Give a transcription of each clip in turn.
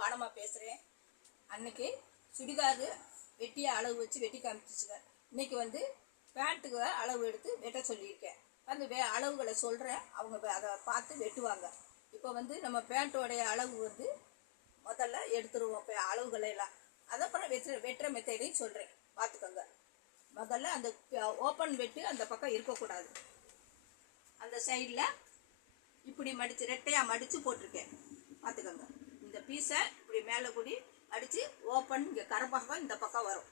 பாடமாக பேசுகிறேன் அன்னைக்கு சுடிதாரு வெட்டிய அளவு வச்சு வெட்டி காமிச்சிச்சுங்க. இன்னைக்கு வந்து பேண்ட்டுக்கு அளவு எடுத்து வெட்ட சொல்லியிருக்கேன். அந்த வே அளவுகளை சொல்கிறேன் அவங்க அதை பார்த்து வெட்டுவாங்க. இப்போ வந்து நம்ம பேண்ட்டோடைய அளவு வந்து முதல்ல எடுத்துருவோம். இப்போ அளவுகளை எல்லாம். அதப்புறம் வெட்டுற வெட்டுற மெத்தடையும் சொல்கிறேன் பார்த்துக்கோங்க. முதல்ல அந்த ஓப்பன் வெட்டு அந்த பக்கம் இருக்கக்கூடாது. அந்த சைடில் இப்படி மடித்து ரெட்டையாக மடித்து போட்டிருக்கேன். பார்த்துக்கோங்க. பீஸை இப்படி மேலே கூடி அடித்து ஓப்பன் இங்கே கரப்பாகம் இந்த பக்கம் வரும்.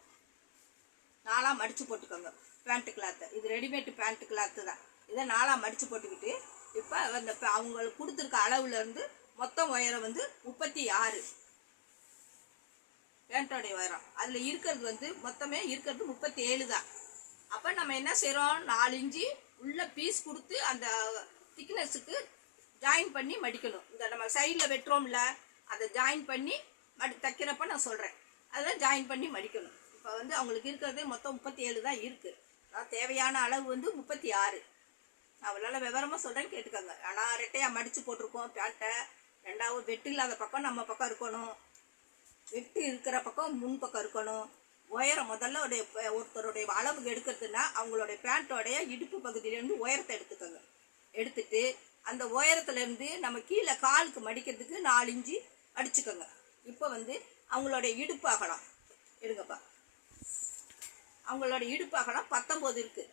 நாலாக மடித்து போட்டுக்கோங்க பேண்ட்டு கிளாத்து இது ரெடிமேட் பேண்ட்டு கிளாத்து தான். இதை நாலாக மடித்து போட்டுக்கிட்டு இப்போ அந்த அவங்களுக்கு கொடுத்துருக்க அளவுலேருந்து மொத்தம் உயரம் வந்து முப்பத்தி ஆறு. பேண்ட்டோடைய உயரம். அதில் இருக்கிறது வந்து மொத்தமே இருக்கிறது முப்பத்தி ஏழு தான். அப்போ நம்ம என்ன செய்கிறோம் நாலு இஞ்சி உள்ள பீஸ் கொடுத்து அந்த திக்னஸுக்கு ஜாயின் பண்ணி மடிக்கணும். இந்த நம்ம சைடில் வெட்டுறோம்ல அதை ஜாயின் பண்ணி மடி தைக்கிறப்ப நான் சொல்கிறேன் அதெல்லாம் ஜாயின் பண்ணி மடிக்கணும். இப்போ வந்து அவங்களுக்கு இருக்கிறதே மொத்தம் முப்பத்தி ஏழு தான் இருக்குது அதாவது தேவையான அளவு வந்து முப்பத்தி ஆறு அவளால் விவரமாக சொல்கிறேன் கேட்டுக்கோங்க. ஆனால் ரெட்டையாக மடித்து போட்டிருக்கோம் பேண்ட்டை. ரெண்டாவது வெட்டு இல்லாத பக்கம் நம்ம பக்கம் இருக்கணும். வெட்டு இருக்கிற பக்கம் முன் பக்கம் இருக்கணும். உயரம் முதல்ல உடைய ஒருத்தருடைய அளவு எடுக்கிறதுனா அவங்களுடைய பேண்ட்டோடைய இடுப்பு பகுதியிலேருந்து உயரத்தை எடுத்துக்கோங்க. எடுத்துட்டு அந்த உயரத்துலேருந்து நம்ம கீழே காலுக்கு மடிக்கிறதுக்கு நாலு இன்ச்சு அடிச்சுக்கோங்க. இப்போ வந்து அவங்களோட இடுப்பு அகலம். எடுங்கப்பா. அவங்களோட இடுப்பு அகலம் பத்தொம்போது இருக்குது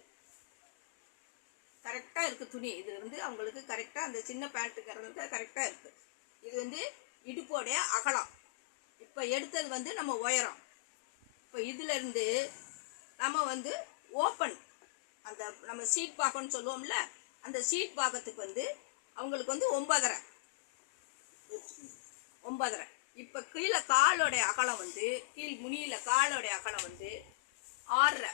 கரெக்டாக இருக்குது துணி. இது வந்து அவங்களுக்கு கரெக்டாக அந்த சின்ன பேண்ட்டுங்கிறது கரெக்டாக இருக்குது இது வந்து இடுப்போடைய அகலம். இப்போ எடுத்தது வந்து நம்ம உயரம். இப்போ இதுலேருந்து நம்ம வந்து ஓப்பன். அந்த நம்ம சீட் பாகம்னு சொல்லுவோம்ல அந்த சீட் பாகத்துக்கு வந்து அவங்களுக்கு வந்து ஒன்பதரை. ஒன்பதரை. இப்போ கீழே காலோடைய அகலம் வந்து கீழ் முனியில காலோடைய அகலம் வந்து ஆறரை.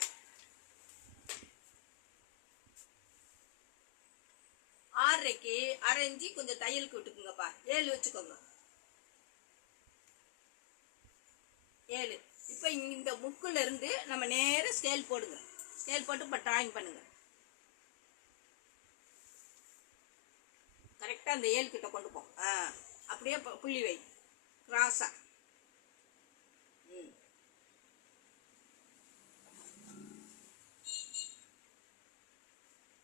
ஆறரைக்கு அரைஞ்சி கொஞ்சம் தையலுக்கு விட்டுக்குங்கப்பா ஏழு வச்சுக்கோங்க. ஏழு. இப்போ இந்த முக்குல இருந்து நம்ம நேராக ஸ்கேல் போடுங்க. ஸ்கேல் போட்டு இப்போ டிராயிங் பண்ணுங்க. கரெக்டாக அந்த ஏழு கிட்ட கொண்டு போ. ஆ அப்படியே புள்ளி வை. ராசா. ம்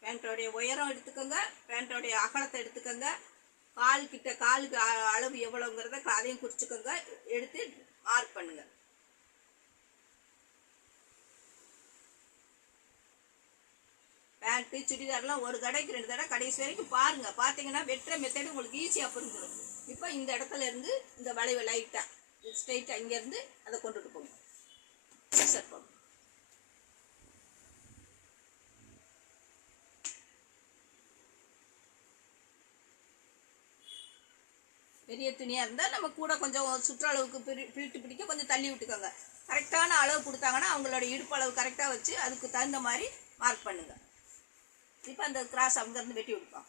பேண்ட்டோடைய உயரம் எடுத்துக்கோங்க. பேண்ட்டோடைய அகலத்தை எடுத்துக்கோங்க. கால் கிட்ட காலுக்கு அளவு எவ்வளோங்கிறத அதையும் குறிச்சுக்கோங்க. எடுத்து மார்க் பண்ணுங்கள் பேண்ட்டு சுடிதார்லாம் ஒரு தடவைக்கு ரெண்டு தடவை கடைசி வரைக்கும் பாருங்க. பார்த்தீங்கன்னா வெட்டுற மெத்தடு உங்களுக்கு ஈஸியாக புரிஞ்சிடும் இப்போ இந்த இடத்துல இருந்து இந்த வளைவு லைட்டாக ஸ்ட்ரைட்டாக இங்கேருந்து அதை கொண்டுட்டு போங்க. சிசர் போங்க. பெரிய துணியாக இருந்தால் நம்ம கூட கொஞ்சம் சுற்றளவுக்கு பிரி பிரிட்டு பிடிக்க கொஞ்சம் தள்ளி விட்டுக்கோங்க. கரெக்டான அளவு கொடுத்தாங்கன்னா அவங்களோட இடுப்பு அளவு கரெக்டாக வச்சு அதுக்கு தகுந்த மாதிரி மார்க் பண்ணுங்கள் இப்போ அந்த கிராஸ் அங்கேருந்து வெட்டி விடுப்போம்.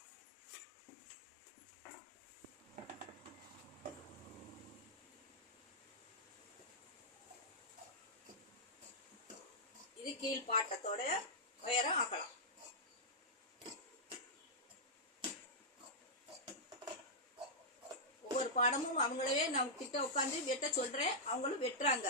இது கீழ் பாட்டத்தோட உயரம் ஆக்கலாம் ஒவ்வொரு பாடமும் அவங்களவே நான் கிட்ட உட்காந்து வெட்ட சொல்றேன். அவங்களும் வெட்டுறாங்க.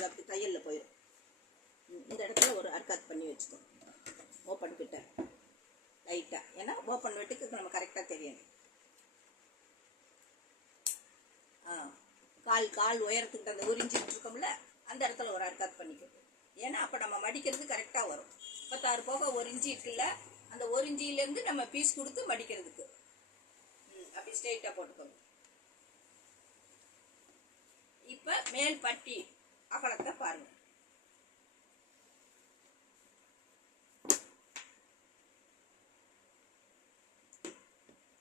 அது அப்படி தையல்ல போயிடும் இந்த இடத்துல ஒரு அர்க்காத் பண்ணி வச்சுக்கோ. ஓப்பன் கிட்ட. லைட்டாக ஏன்னா ஓப்பன் வெட்டுக்கு நம்ம கரெக்டாக தெரியணும் ஆ கால் கால் உயரத்துக்கிட்ட அந்த உறிஞ்சிட்டு இருக்கோம்ல அந்த இடத்துல ஒரு அர்க்காத் பண்ணிக்கணும் ஏன்னா அப்போ நம்ம மடிக்கிறது கரெக்டாக வரும். முப்பத்தாறு போக ஒரு இஞ்சி இருக்குல்ல அந்த ஒரு இஞ்சியிலேருந்து நம்ம பீஸ் கொடுத்து மடிக்கிறதுக்கு. அப்படி ஸ்ட்ரெயிட்டாக போட்டுக்கோங்க. இப்போ மேல் பட்டி. அகலத்தை பாருங்க.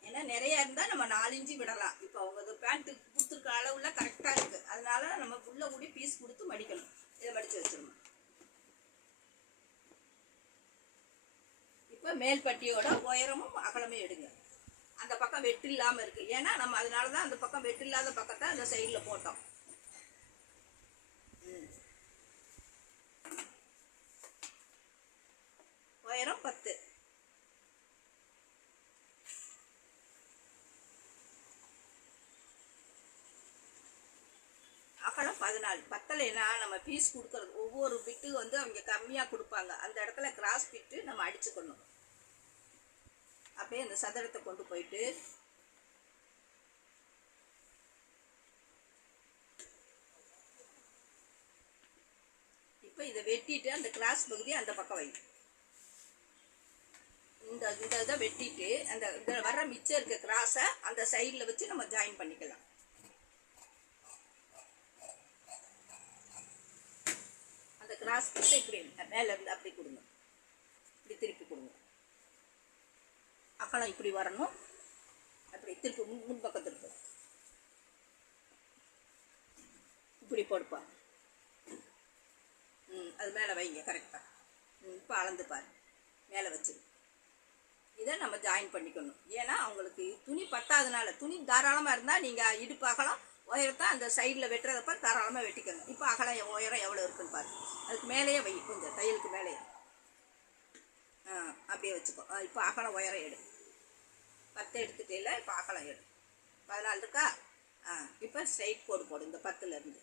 ஏன்னா நிறைய இருந்தால் நம்ம நாலு இன்ச்சு விடலாம். இப்போ அவங்க பேண்ட்டு கொடுத்துருக்க அளவுல கரெக்டாக இருக்குது அதனால நம்ம உள்ள கூடி பீஸ் கொடுத்து மடிக்கணும். இதை மடித்து வச்சிடணும் இப்போ மேல்பட்டியோட உயரமும் அகலமும் எடுங்க. அந்த பக்கம் வெட்டு இல்லாமல் இருக்கு. ஏன்னா நம்ம அதனால தான் அந்த பக்கம் வெட்டு இல்லாத பக்கத்தை அந்த சைடில் போட்டோம். ஆயிரம் பத்து. அகலம் பதினாலு. பத்தலைனா நம்ம பீஸ் கொடுக்கறது. ஒவ்வொரு பிட்டு வந்து அவங்க கம்மியாக கொடுப்பாங்க. அந்த இடத்துல கிராஸ் பிட்டு நம்ம அடிச்சுக்கணும் அப்படியே அந்த சதுரத்தை கொண்டு போயிட்டு இப்போ இதை வெட்டிட்டு அந்த கிராஸ் பகுதி அந்த பக்கம் வைக்கும் இந்த இந்த இதை வெட்டிட்டு அந்த இதில் வர்ற மிச்சம் இருக்க கிராஸை அந்த சைடில் வச்சு நம்ம ஜாயின் பண்ணிக்கலாம். அந்த கிராஸ் கிட்ட இப்படி மேலே இருந்து அப்படி கொடுங்க. இப்படி திருப்பி கொடுங்க. அகலம் இப்படி வரணும். அப்படி திருப்பி முன் முன்பக்கம் திருப்பு இப்படி போடுப்பா. ம் அது மேலே வைங்க கரெக்டாக ம் இப்போ அளந்து பாரு. மேலே வச்சிரு. இதை நம்ம ஜாயின் பண்ணிக்கணும். ஏன்னா அவங்களுக்கு துணி பத்தாதனால துணி தாராளமாக இருந்தால் நீங்கள் இடுப்பு அகலம் உயரத்தை அந்த சைடில் வெட்டுறதப்ப தாராளமாக வெட்டிக்கணும் இப்போ அகலம் உயரம் எவ்வளோ இருக்குன்னு பாரு. அதுக்கு மேலேயே வை கொஞ்சம் தையலுக்கு மேலேயே. ஆ அப்படியே வச்சுக்கோ. இப்போ அகலம் உயரம் எடு. பத்து இல்லை இப்போ அகலம் எடு. பதினாலு இருக்கா? ஆ இப்போ ஸ்ட்ரைட் கோடு போடு இந்த பத்துலேருந்து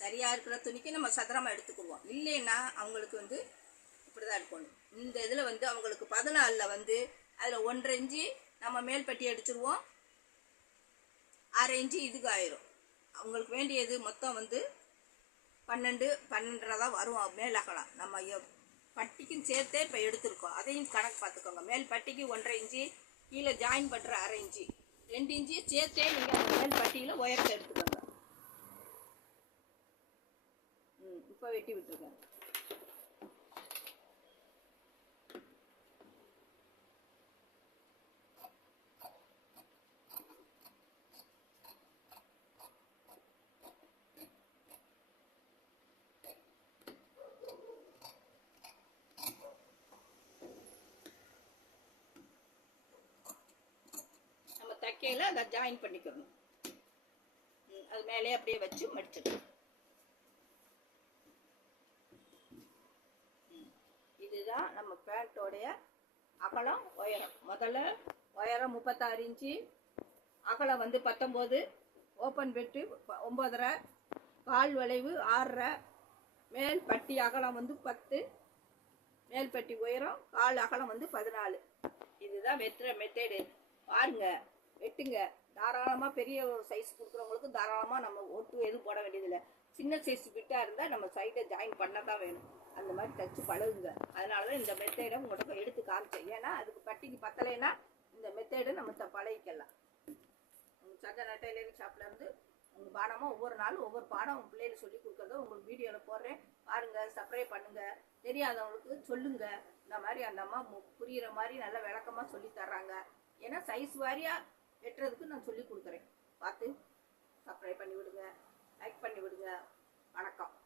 சரியாக இருக்கிற துணிக்கு நம்ம சதுரமாக எடுத்துக்குவோம் இல்லைன்னா அவங்களுக்கு வந்து இப்படி தான் எடுக்கணும். இந்த இதில் வந்து அவங்களுக்கு பதினாலில் வந்து அதில் ஒன்றரை இஞ்சி நம்ம மேல் பட்டி அடிச்சிருவோம். அரை இஞ்சி இதுக்கு ஆயிரும். அவங்களுக்கு வேண்டியது மொத்தம் வந்து பன்னெண்டு பன்னெண்டரை தான் வரும். மேல் அகலம். நம்ம எ- பட்டிக்கும் சேர்த்தே இப்போ எடுத்திருக்கோம். அதையும் கணக்கு பார்த்துக்கோங்க. மேல் பட்டிக்கு ஒன்றரை இஞ்சி கீழே ஜாயின் பண்ணுற அரை இஞ்சி ரெண்டு இஞ்சி சேர்த்தே நீங்கள் மேல் பட்டியில் உயரத்தை எடுத்துக்கோங்க ம் இப்போ வெட்டி விட்டுருக்கேன். நம்ம தைக்கையில் அதை ஜாயின் பண்ணிக்கணும். அது மேலே அப்படியே வச்சு மடிச்சிடணும் ம், இதுதான் நம்ம பேண்ட்டோடைய அகலம் உயரம். முதல்ல உயரம் முப்பத்தாறு இன்ச்சு அகலம் வந்து பத்தொம்போது ஓப்பன் பெட்டு ஒம்பதரை ஒம்போதரை கால் வளைவு ஆறரை மேல் பட்டி அகலம் வந்து பத்து மேல் பட்டி உயரம் கால் அகலம் வந்து பதினாலு. இதுதான் வெட்டுற மெத்தேடு பாருங்க வெட்டுங்க. தாராளமாக பெரிய சைஸ் கொடுக்குறவங்களுக்கு தாராளமாக நம்ம ஒட்டு எதுவும் போட வேண்டியதில்லை. சின்ன சைஸ் ஃபிட்டாக இருந்தால் நம்ம சைடை ஜாயின் பண்ண தான் வேணும். அந்த மாதிரி தைச்சு பழகுங்க. அதனால தான் இந்த மெத்தேடை உங்கள்கிட்ட எடுத்து காமிச்சேன். ஏன்னா அதுக்கு பட்டிக்கு பத்தலைன்னா இந்த மெத்தேடை நம்ம த- பழகிக்கலாம். உங்கள் சந்தன டெய்லரிங் ஷாப்லேருந்து உங்கள் பாடமாக ஒவ்வொரு நாளும் ஒவ்வொரு பாடம் உங்கள் பிள்ளைகளுக்கு சொல்லி கொடுக்குறத உங்களுக்கு வீடியோவில் போடுறேன். பாருங்கள் சப்ஸ்கிரைப் பண்ணுங்கள் தெரியாதவங்களுக்கு சொல்லுங்கள் இந்த மாதிரி அந்த அம்மா மு- புரியிற மாதிரி நல்ல விளக்கமாக சொல்லி தர்றாங்க. ஏன்னா சைஸ் வாரியாக வெட்டுறதுக்கு நான் சொல்லி கொடுக்குறேன். பார்த்து சப்ஸ்கிரைப் பண்ணி விடுங்க லைக் பண்ணி விடுங்க. வணக்கம்.